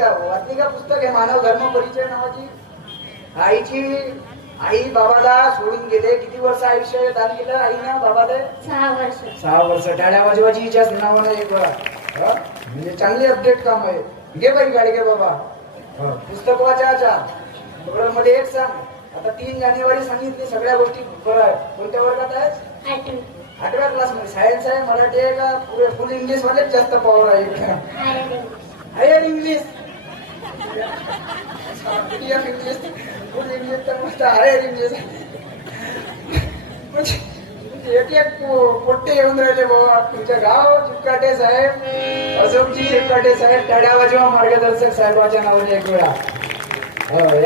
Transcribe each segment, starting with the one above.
वाचली पुस्तक आहे मानव धर्म परिचय नावाची. आई बाबाला सोडून गेले. किती वर्ष आयुष्य दान केलं आईनं बाबाला? 6 वर्ष. टाळ्या वाजवायची हिच्याच नावानं एक म्हणजे चांगली अपडेट काम आहे. घे बाई गाडी घे बाबा. पुस्तक वाचायच्या मध्ये एक सांग. आता 3 जानेवारी सांगितली सगळ्या गोष्टी बरं. कोणत्या वर्गात आहे? 8व्या क्लास मध्ये. सायन्स आहे, मराठी आहे का पुरे फुल इंग्लिश वाले जास्त पॉवर आहे? Higher English. English full English तर मस्त हायर इंग्लिश. एक एक पोट्टे येऊन राहिले बाबा. तुमच्या गाव चिपकाटे साहेब, अशोकजी चिपकाटे साहेब, टाळ्या वाजवा मार्गदर्शक साहेबाच्या नावाने एक वेळा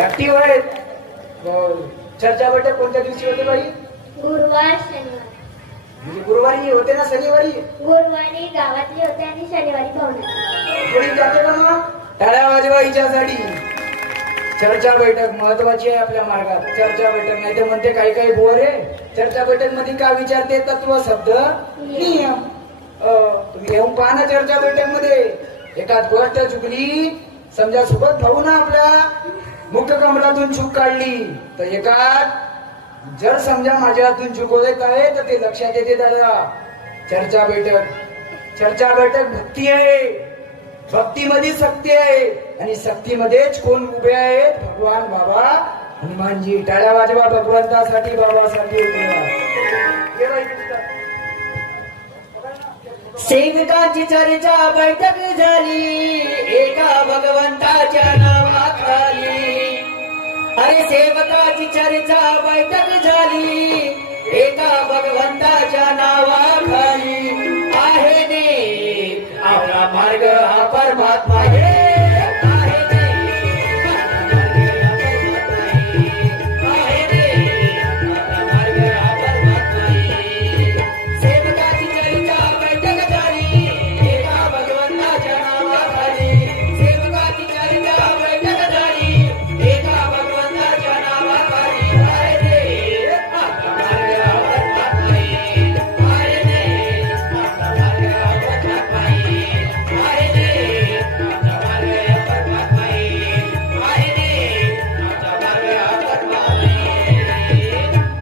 ऍक्टिव्ह आहेत. चर्चा बैठक कोणत्या दिवशी होते बाई? गुरुवार शनिवार. म्हणजे गुरुवारी होते ना शनिवारी? गुरुवारी गावातली होते आणि शनिवारी पाहुणे. कोणी जाते का मग? टाळ्या वाजवा हिच्यासाठी. चर्चा बैठक महत्वाची आहे आपल्या मार्गात. चर्चा बैठक नाही तर म्हणते काही काही बोर आहे. चर्चा बैठक मध्ये का विचारते? तत्व शब्द नियम. तुम्ही येऊन पहा ना चर्चा बैठक मध्ये. एखाद गोष्ट चुकली समजा सोबत भाऊ ना आपल्या मुख्य कमरातून चूक काढली तर एकात जर समजा माझ्या हातून चुकवत आहे तर ते लक्षात येते दादा. चर्चा बैठक भक्ती आहे. भक्तीमध्ये शक्ती आहे आणि शक्तीमध्येच कोण उभे आहेत? भगवान बाबा हनुमानजी. टाळ्या वाजवा भगवंतासाठी, बाबासाठी. सेविकांची चर्चा बैठक झाली एका भगवंताच्या नावाखाली. अरे सेवकाची चर्चा बैठक झाली एका भगवंताच्या नावाखाली. आहे ने आपला मार्ग हा परमात्मा.